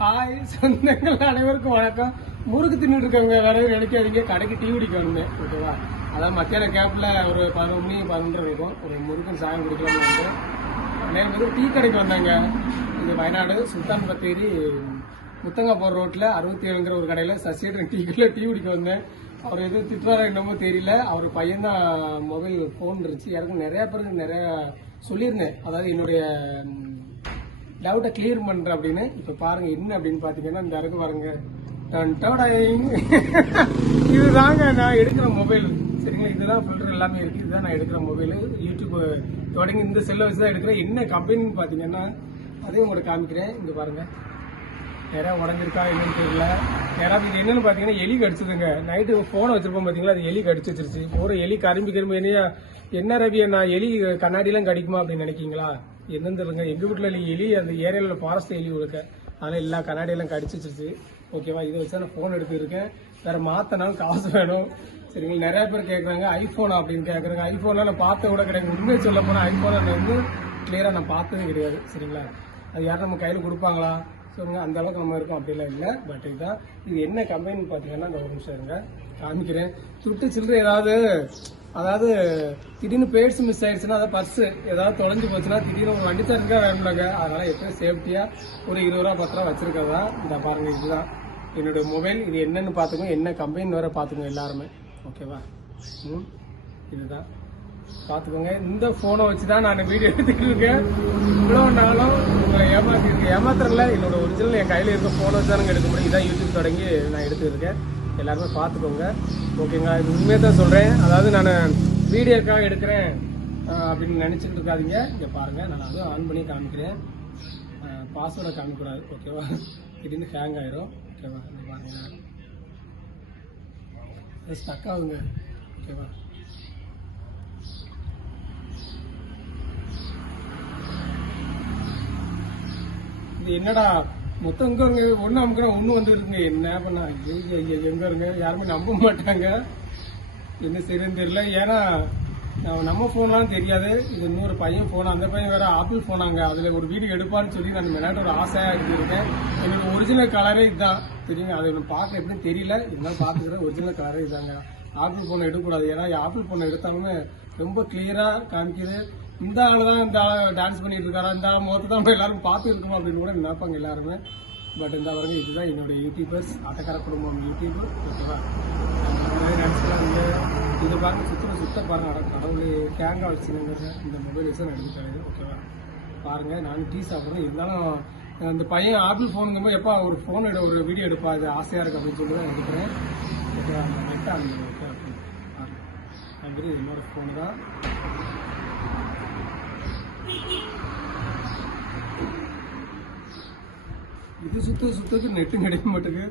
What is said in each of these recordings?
Hi சொந்தங்கள் அனைவருக்கும் வணக்கம். முறுக்கு தின்னுட்டு இருக்கவங்க வேற எதுவும் நினைக்காதீங்க, கடைக்கு டீ குடிக்க வரணுமே, ஓகேவா? அதான் மத்தியான கேப்ல ஒரு 11 மணி 12 இருக்கும். ஒரு முறுக்கு சாயம் குடிக்கலாம். நேரம் டீ கடைக்கு வந்தாங்க. இது வயநாடு சுல்தான் பத்தேரி முத்தங்காப்பூர் ரோட்ல 67ங்கிற ஒரு கடையில சசியேட்டன் டீ குடிக்க வந்தேன். அவர் எதுவும் திட்டுறாரா என்னமோ தெரியல. அவர் பையன் தான் மொபைல் போன் இருந்துச்சு. எனக்கு நிறைய பேருக்கு நிறைய சொல்லியிருந்தேன், அதாவது என்னுடைய டவுட்டை கிளியர் பண்றேன் அப்படின்னு. இப்ப பாருங்க என்ன அப்படின்னு பாத்தீங்கன்னா, இந்த இருக்கு பாருங்க, இதுதாங்க நான் எடுக்கிற மொபைல். சரிங்களா, இதுதான் ஃபில்டர் எல்லாமே இருக்கு. இதுதான் நான் எடுக்கிற மொபைல். யூடியூப் தொடங்கி இந்த செல்லை வச்சு தான் எடுக்கிறேன். என்ன கம்பெனின்னு பாத்தீங்கன்னா அதையும் உங்களுக்கு காமிக்கிறேன். இங்க பாருங்க, நிறைய உடஞ்சிருக்கா என்னன்னு தெரியல. யாராவது இது என்னன்னு பாத்தீங்கன்னா எலி கடிச்சதுங்க. நைட்டு போனை வச்சிருப்போம் பாத்தீங்களா, அது எலி கடிச்சு வச்சிருச்சு. ஒரு எலி கரும்பி என்ன ரவி, நான் எலி கண்ணாடி எல்லாம் கடிக்குமா அப்படின்னு நினைக்கீங்களா? என்னன்னு தெரியலங்க, எங்க வீட்டுல எலி அந்த ஏரியால ஃபாரஸ்ட் எலி கொடுக்க, அதனால எல்லா கண்ணாடி எல்லாம் கடிச்சு வச்சிருச்சு. ஓகேவா, இதை வச்சு நான் போன் எடுத்துருக்கேன். வேற மாத்தனாலும் காசு வேணும். சரிங்களா, நிறைய பேர் கேட்கறாங்க ஐபோனா அப்படின்னு கேட்கறாங்க. ஐபோனா நான் பார்த்த கூட கிடையாது. உண்மையை சொல்ல போனா ஐபோனை வந்து கிளியரா நான் பார்த்ததே கிடையாது. சரிங்களா, அது யாரும் நம்ம கையில கொடுப்பாங்களா சொல்லுங்க, அந்த அளவுக்கு நம்ம இருக்கும் அப்படிலாம் இல்லை. பட் இதுதான், இது என்ன கம்பெனின்னு பாத்தீங்கன்னா அந்த ஒரு நிமிஷம் இருங்க காமிக்கிறேன். துட்டு சில்லறை அதாவது திடீர்னு பேர்ஸ் மிஸ் ஆயிடுச்சுன்னா, அதாவது பர்ஸ் ஏதாவது தொலைஞ்சு போச்சுன்னா திடீர்னு ஒரு வண்டி சார்ஜா வேணும்னாங்க. அதனால எப்பயும் சேஃப்டியா ஒரு 20 ரூபா 10 ரூபா வச்சிருக்கதா. இந்த பாருங்க, இதுதான் என்னோட மொபைல். இது என்னன்னு பாத்துக்கோங்க, என்ன கம்பெனி வர பாத்துக்கோங்க எல்லாருமே. ஓகேவா, இதுதான் பாத்துக்கோங்க. இந்த போனை வச்சுதான் நான் வீடியோ எடுத்துக்கிட்டு இருக்கேன். இவ்வளவு நாளும் உங்களை ஏமாத்துறல. என்னோட ஒரிஜினல் என் கையில இருக்க போனை வச்சு தான் எடுக்க முடியும். இதான் யூடியூப் தொடங்கி நான் எடுத்துருக்கேன். எல்லாருமே பார்த்துக்கோங்க, ஓகேங்களா? இது உண்மையை தான் சொல்கிறேன். அதாவது நான் வீடியோக்காக எடுக்கிறேன் அப்படின்னு நினச்சிட்டு இருக்காதீங்க. இங்கே பாருங்கள், நான் அதுவும் ஆன் பண்ணி காமிக்கிறேன். பாஸ்வேர்டை காமிக்கூடாது, ஓகேவா? திடீர்னு ஹேங் ஆயிரும். ஓகேவா, இங்கே பாருங்கள், ஸ்டக் ஆகுங்க. ஓகேவா, இது என்னடா மொத்தம் இங்க இருங்க, ஒண்ணு அமுக்கினா ஒண்ணு வந்து இருக்குங்க. என்ன பண்ண எங்க இருங்க, யாருமே நம்ப மாட்டாங்க. என்ன செய்யறதுன்னு தெரியல. ஏன்னா நம்ம போன்லாம் தெரியாது. இது இன்னொரு பையன் போன், அந்த பையன் வேற ஆப்பிள் போனாங்க. அதுல ஒரு வீடியோ எடுப்பான்னு சொல்லி நான் மெனாட்ட ஒரு ஆசையா எடுத்துருக்கேன். என்னோட ஒரிஜினல் கலரே இதுதான். தெரியுங்க, அதை பார்க்க எப்படின்னு தெரியல, இருந்தாலும் பாத்துக்கிறேன். ஒரிஜினல் கலரே இதாங்க. ஆப்பிள் போனை எடுக்கக்கூடாது. ஏன்னா ஆப்பிள் போனை எடுத்தாலுமே ரொம்ப கிளியரா காமிக்குது. இந்த ஆளு தான் இந்த டான்ஸ் பண்ணிட்டு இருக்காரா, இந்த முகத்தை தான் எல்லாரும் பார்த்து இருக்கணும் அப்படின்னு கூட நினைப்பாங்க எல்லாருமே. பட் இந்த வரங்க, இதுதான் என்னோட யூடியூபர்ஸ், அட்டக்கார குடும்பம் யூடியூப். ஓகேவா, நினைச்சுக்கலாங்க. இது பாருங்க, சுத்த பாருங்க, கடவுள் கேங்கா வச்சுருங்க. இந்த மொபைல் வச்சு நான் எடுத்துக்காது. ஓகேவா, பாருங்க, நான் டீ சாப்பிட்றேன். இருந்தாலும் அந்த பையன் ஆப்பிள் ஃபோனுங்கும்போது எப்போ ஒரு ஃபோன் ஒரு வீடியோ எடுப்பா, அது ஆசையாக இருக்கு அப்படின்னு சொல்லி தான் எடுக்கிறேன். ஓகேவா, அந்த நெட்டை அந்த ஓகே அப்படின்னு பாருங்க. அது என்னோட ஃபோனு தான். இது சுத்துக்கு நெட்டும் கிடைக்க மாட்டேங்குது.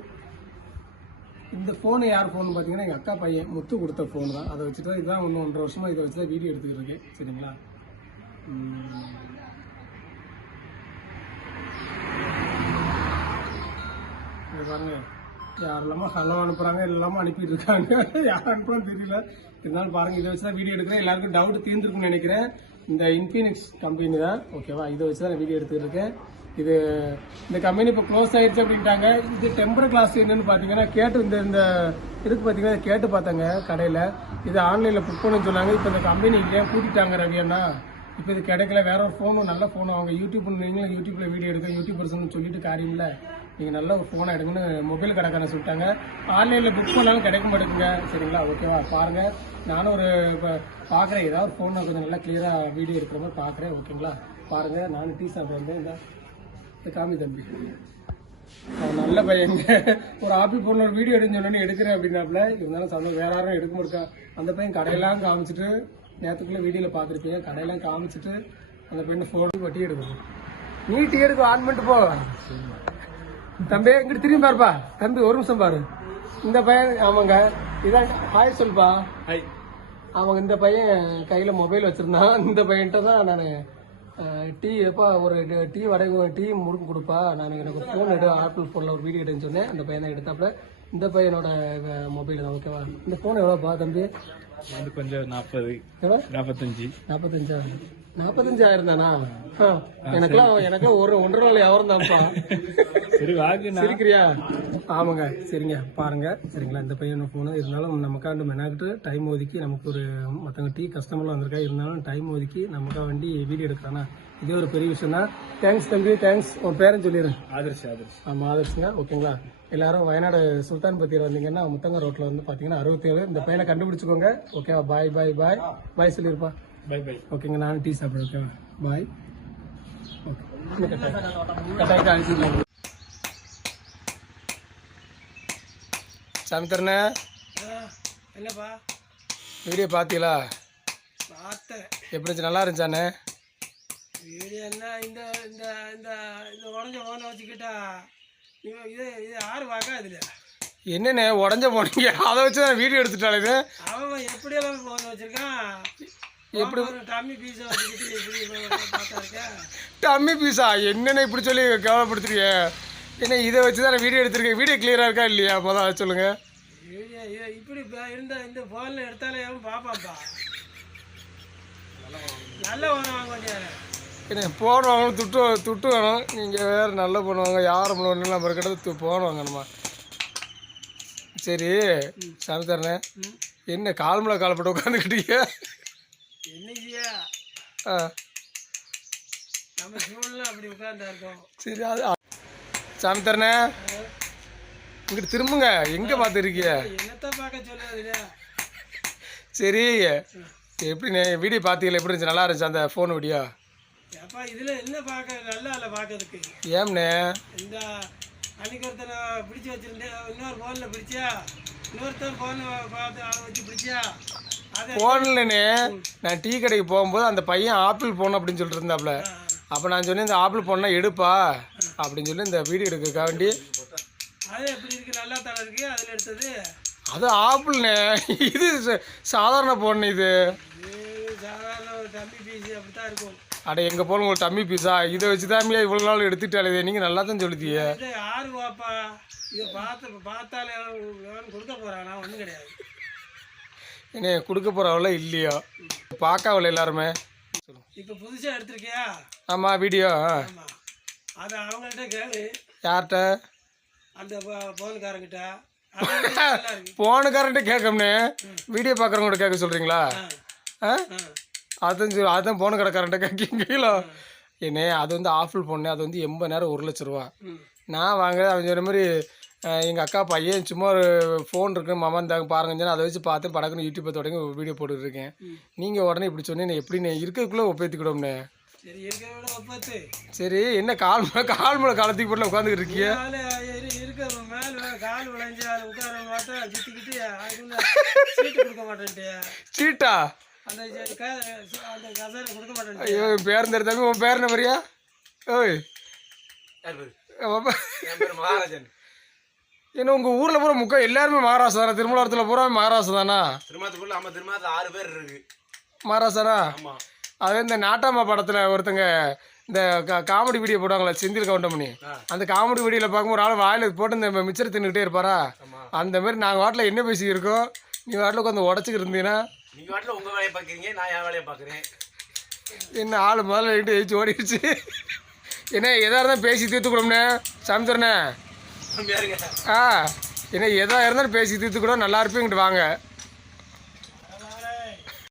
இந்த போனை யார் போன் பாத்தீங்கன்னா எங்க அக்கா பையன் முத்து கொடுத்த போன் தான். அதை வச்சுட்டு இதுதான் 1.5 வருஷமா இதை வச்சுதான் வீடியோ எடுத்துக்கிட்டு இருக்கேன். சரிங்களா, பாருங்க, யாரெல்லாமோ ஹலோ அனுப்புறாங்க, எல்லாமே அனுப்பிட்டு இருக்காங்க. யார் அனுப்புறான்னு தெரியல. இருந்தாலும் பாருங்க, இதை வச்சுதான் வீடியோ எடுக்கிறேன். எல்லாருக்கும் டவுட் தீர்ந்துருக்குன்னு நினைக்கிறேன். இந்த இன்ஃபினிக்ஸ் கம்பெனி தான். ஓகேவா, இதை வச்சுதான் நான் வீடியோ எடுத்துக்கிட்டு இருக்கேன். இது இந்த கம்பெனி இப்போ க்ளோஸ் ஆயிடுச்சு அப்படின்ட்டாங்க. இது டெம்பர் கிளாஸ் என்னன்னு பாத்தீங்கன்னா கேட்டு இந்த இதுக்கு பாத்தீங்கன்னா கேட்டு பார்த்தாங்க கடையில. இது ஆன்லைன்ல புக் பண்ணு சொன்னாங்க. இப்போ இந்த கம்பெனி இல்லையா பூட்டிட்டாங்க ரவியண்ணா. இப்போ இது கிடைக்கல. வேற ஒரு ஃபோனும் நல்ல ஃபோனும் அவங்க நீங்களும் யூடியூப்ல வீடியோ எடுக்க யூடியூபர்ஸ்னு சொல்லிட்டு காரியம் இல்லை, நீங்க நல்ல ஒரு ஃபோனை எடுங்கன்னு மொபைல் கடைக்கான சொல்லிட்டாங்க. ஆன்லைன்ல புக் பண்ணாலும் கிடைக்க மாட்டேங்குங்க. சரிங்களா, ஓகேவா, பாருங்க, நானும் ஒரு பாக்குறேன், ஏதாவது ஃபோனை கொஞ்சம் நல்லா கிளியரா வீடியோ எடுக்கிற மாதிரி பாக்குறேன். ஓகேங்களா, பாருங்க, நானும் டீ சாப்பிட்றேன். இந்த காமி தம்பி அவன் நல்ல பையங்க. ஒரு ஆப்பிள் போன ஒரு வீடியோ எடுன்னு எடுக்கிறேன் அப்படின்னாப்ல. இருந்தாலும் சந்தோஷம். வேற யாரும் எடுக்க முடியா. அந்த பையன் கடையெல்லாம் காமிச்சிட்டு, நேரத்துக்குள்ள வீடியோல பாத்துருப்பீங்க, கடையெல்லாம் காமிச்சிட்டு அந்த பையன் போன் டீ எடுக்கணும். நீ டீ எடுக்க ஆன் பண்ணிட்டு போ தம்பி. இங்கிட்டு திரும்பி பாருப்பா தம்பி, ஒரு நிமிஷம் பாரு. இந்த பையன் ஆமாங்க, இதான் ஹாய் சொல்பா. அவங்க இந்த பையன் கையில மொபைல் வச்சிருந்தான். இந்த பையன்கிட்ட தான் நான் டீ எப்பா ஒரு டீ டீ முறுக்கு கொடுப்பா, நான் எனக்கு ஃபோன் எடு, ஆப்பிள் ஃபோனில் ஒரு வீடியோ எடுன்னு சொன்னேன். அந்த பையன் தான் எடுத்தாப்புல. இந்த பையனோட மொபைல் தான். ஓகேவா, இந்த ஃபோன் எவ்வளோப்பா தம்பி? வந்து கொஞ்சம் 40 எவ்வளோ 45 45,000 தானா? எனக்குலாம் ஒரு 1.5 நாள் வியாபாரம் தான்ப்பா. சரி வாங்குண்ணா. சிரிக்கிறியா? ஆமாங்க. சரிங்க பாருங்க. சரிங்களா, இந்த பையன் ஃபோனு இருந்தாலும் நமக்காண்டு மெனாக்கிட்டு டைம் ஒதுக்கி நமக்கு ஒரு மற்றவங்க டீ கஸ்டமர்லாம் வந்திருக்கா, இருந்தாலும் டைம் ஒதுக்கி நமக்காக வண்டி வீடியோ எடுக்கிறானா, இதே ஒரு பெரிய விஷயம் தான். தேங்க்ஸ் தம்பி, தேங்க்ஸ். உன் பேரன் சொல்லிடுறேன். ஆதர்ஷ். ஆமாம், ஆதர்ஷுங்க. ஓகேங்களா, எல்லாரும் வயநாடு சுல்தான் பத்தியில் வந்தீங்கன்னா முத்தங்க ரோட்டில் வந்து பார்த்தீங்கன்னா 67. இந்த பையனை கண்டுபிடிச்சிக்கோங்க. ஓகேவா? பாய் பாய் பாய் பாய் சொல்லியிருப்பா. Bye bye. ஓகேங்க, நானும் டீ சாப்பிட்றேன். ஓகேவா? பாய். ஓகே, கட்டாயத்தை அனுப்பிடுங்க. சாமி தரண்ணே, என்னப்பா வீடியோ பார்த்தீங்களா? பார்த்தேன். எப்படி இருந்துச்சு? நல்லா இருந்துச்சாண்ணே? வீடு என்ன இந்த இந்த இந்த இந்த உடஞ்ச போனை வச்சுக்கிட்டா இது இது யாரு பார்க்க இதுல என்னண்ணே உடஞ்ச போனீங்க? அதை வச்சு தான் வீடியோ எடுத்துட்டாலே இது. அவன் எப்படியெல்லாம் போன் வச்சிருக்கான்? எப்படி டம்மி பீஸை வச்சுக்கிட்டு எப்படி பார்த்தா இருக்க? டம்மி பீஸா? என்னென்ன இப்படி சொல்லி கேவலப்படுத்துறீங்க? என்ன இதை வச்சு தான் வீடியோ எடுத்திருக்கேன். வீடியோ கிளியராக இருக்கா இல்லையா முதல்ல அதை சொல்லுங்கள். வீடியோ இப்படி இருந்த இந்த ஃபோனில் எடுத்தாலே அவன் பார்ப்பான்ப்பா. நல்ல ஃபோனை வாங்க வேண்டிய என்ன போன் வாங்கணும், துட்டு வேணும். நீங்கள் வேறு நல்லா பண்ணுவாங்க, யாரும் பண்ணுவோம் நம்ம கிட்ட போன் வாங்கணுமா? சரி சாமி தரண்ணே, என்ன கால்மலை காலப்பட்டு உட்காந்துக்கிட்டீங்க? என்னையா நம்ம சூழ்நிலை அப்படி உட்கார்ந்தா இருக்கோம். சரி, அது சாமி தரண்ணே, இங்கிட்டு திரும்புங்க. எங்கே பார்த்துருக்கீங்க? என்னத்த பார்க்க சொல்லாதுல்லையா? சரி, எப்படிண்ணே வீடியோ பார்த்தீங்களா? எப்படி இருந்துச்சு? நல்லா இருந்துச்சு அந்த ஃபோன் வீடியோ? ஏப்பா இதில் என்ன பார்க்க நல்லா இல்லை பார்க்கறதுக்கு. ஏம்ண்ணே? இந்த அன்னைக்கு ஒருத்தனை பிடிச்சி வச்சுருந்தேன், இன்னொரு ஃபோனில் பிடிச்சியா, இன்னொருத்தர் ஃபோனை பார்த்து அதை வச்சு பிடிச்சியா? அதை ஃபோன்லண்ணே, நான் டீ கடைக்கு போகும்போது அந்த பையன் ஆப்பிள் ஃபோன் அப்படின்னு சொல்லிட்டு இருந்தாப்புல. அப்போ நான் சொன்னேன் இந்த ஆப்பிள் ஃபோன்னா எடுப்பா அப்படின்னு சொல்லி இந்த வீடியோ எடுக்க வேண்டி. அது எப்படி இருக்குது? நல்லா தானே இருக்குது அதில் எடுத்தது. அது ஆப்பிள்ண்ணே, இது சாதாரண ஃபோன். இது சாதாரண ஒரு டம்மி பீஸு அப்படி தான் இருக்கும். அட எங்கள் ஃபோன் உங்களுக்கு டம்மி பீஸா? இதை வச்சு தான் இவ்வளோ நாள் எடுத்துட்டாலே. நீங்கள் நல்லா தான் சொல்லுதீங்க. இதை யாரு பாப்பா? இதை பார்த்தாலே எவன் கொடுக்க போகிறானா? ஒன்றும் கிடையாது. என்ன கொடுக்க போகிறவள இல்லையோ? பார்க்கவில்லை எல்லாருமே. இப்போ புதுசாக எடுத்திருக்கியா? ஆமாம், வீடியோ. ஆமாம், அதை அவங்கள்ட்ட கேளு. யார்கிட்ட? அந்த ஃபோனுக்காரங்கிட்ட. ஃபோனுக்காரன்ட்டு கேட்கணும்னே, வீடியோ பார்க்குறவங்கள்ட்ட கேட்க சொல்கிறீங்களா? ஆ, அதுதான் ஃபோனு கடைக்காரன்ட்ட கேட்கீங்களோ? ஏன்னே அது வந்து ஆப்பிள் ஃபோன்னு, அது வந்து 80,000 1,00,000 ரூபா. நான் வாங்குறது அவன் சொன்ன மாதிரி எங்கள் அக்கா பையன் சும்மா ஒரு ஃபோன் இருக்குது மாமா இருந்தாங்க பாருங்கன்னு அதை வச்சு பார்த்து படக்குன்னு யூடியூப்பை தொடங்கி வீடியோ போட்டுருக்கேன். நீங்கள் உடனே இப்படி சொன்னீங்க, எப்படின்னு இருக்கிறதுக்குள்ளே ஒப்பேற்றிக்கிட்டோம்னே. சரி, இருக்கிற விட ஒப்பத்து. சரி, என்ன கால்மலை காலத்துக்கு போட்டில் உட்காந்துக்கிட்டு இருக்கிய? இருக்கிற மேலே கால் விளைஞ்சு அதை உட்கார மாட்டேன் சுற்றிக்கிட்டு சீட்டு கொடுக்க மாட்டேன்ட்டு. சீட்டா? அந்த கசரை கொடுக்க மாட்டேன். ஐயோ, பேர் இந்த தம்பி, உன் பேர் என்ன மாதிரியா? ஓய், மகாராஜன். ஏன்னா உங்கள் ஊரில் பூரா எல்லாருமே மகாராஷ்டிரா தானே? திருமலாரத்தில் பூரா மகாராஷ்டிரா தானா? திருமாத்துக்குள்ள ஆமாம், திருமாத்துல 6 பேர் இருக்கு. மகாராஷ்டிரா? ஆமாம். அது இந்த நாட்டாமா படத்தில் ஒருத்தங்க இந்த காமெடி வீடியோ போடுவாங்களே, செந்தில் கவுண்டமணி. அந்த காமெடி வீடியோவில் பார்க்கும்போது ஒரு ஆள் வாயில் போட்டு இந்த மிச்சர் தின்னுக்கிட்டே இருப்பாரா? அந்த மாதிரி நாங்கள் வாட்டில் என்ன பேசியிருக்கோம், நீ வாட்டில் உட்காந்து உடச்சிக்கிட்டு இருந்தீங்கன்னா நீங்கள் வாட்டில் உங்கள் வேலையை பார்க்குறீங்க, நான் என் வேலையை பார்க்குறேன். என்ன ஆள் முதல்ல எட்டு எழுச்சி ஓடிடுச்சு. என்ன எதாக இருந்தால் பேசி தீர்த்துக்கூடம்ண்ணே சாமி தரண்ணே. யாருங்க? என்ன எதாக இருந்தாலும் பேசி தீர்த்துக்கூட நல்லா இருப்பீங்கிட்டு வாங்க.